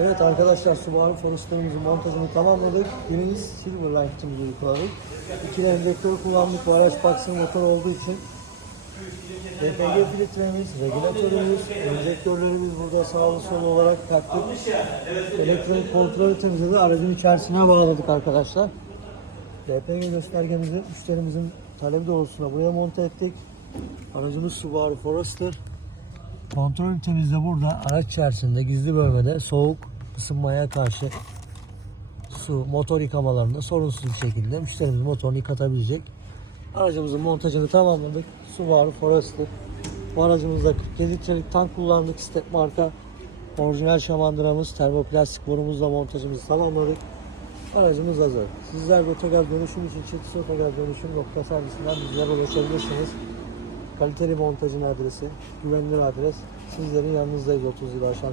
Evet arkadaşlar Subaru Forester'ımızın montajını tamamladık. Birimiz Silverlight'ımızı uyguladık. İki de enjektör kullandık. Bu araç motor olduğu için. DPG filtremiz, regülatörümüz, enjektörlerimiz burada sağlı sol olarak taktık. Elektronik kontrol ünitemizi de aracın içerisine bağladık arkadaşlar. DPG göstergemizi müşterimizin talebi doğrultusunda buraya monte ettik. Aracımız Subaru Forester. Kontrol ünitemiz de burada araç içerisinde gizli bölmede soğuk ısınmaya karşı su, motor yıkamalarında sorunsuz bir şekilde müşterimiz motorunu yıkatabilecek. Aracımızın montajını tamamladık. Subaru Forester. Bu aracımızda 47 litrelik tank kullandık. Step marka orijinal şamandıramız, termoplastik borumuzla montajımızı tamamladık. Aracımız hazır. Sizler de otogar dönüşüm için Çetis Otogar Dönüşüm nokta servisinden bizlere ulaşabilirsiniz. Kaliteli montajın adresi, güvenilir adres. Sizlerin yanınızdayız 30 yıl aşan